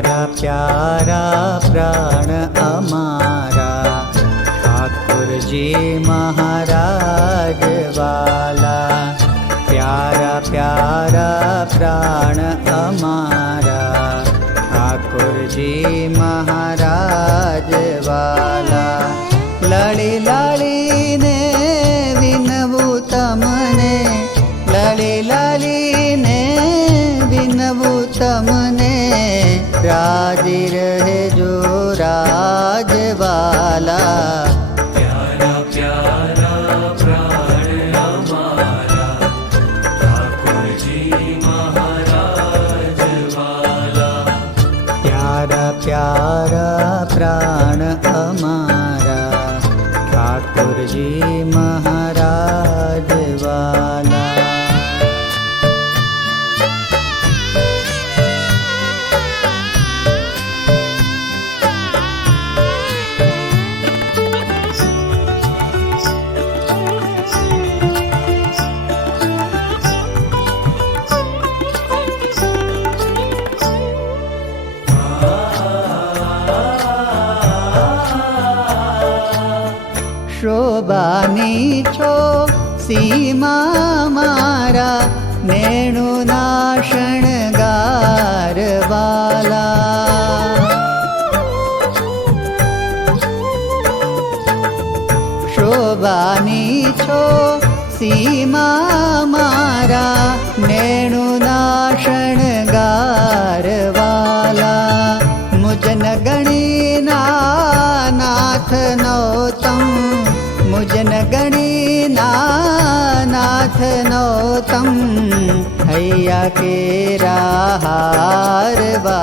प्यारा प्यारा प्राण अमारा ठाकुर जी महाराज वाला। प्यारा प्यारा प्राण अमारा ठाकुर जी महाराज वाला। लड़ी लड़ी ने विनवू तमने, लड़ी लड़ी ने विनवू तमने, राजी रहे जो राज वाला। प्यारा प्यारा प्राण हमारा ठाकुर जी महाराज वाला। प्यारा प्यारा प्राण हमारा ठाकुर जी महाराज वाला। शोभानी छो सीमा मारा नेणु ना शणगार वाला। शोभानी छो सीमा मारा नेणु ना शणगार वाला। मुजन गणी ना नाथ नौतम, मुजन गणी नाथ नौतम, हैया के हार वाला।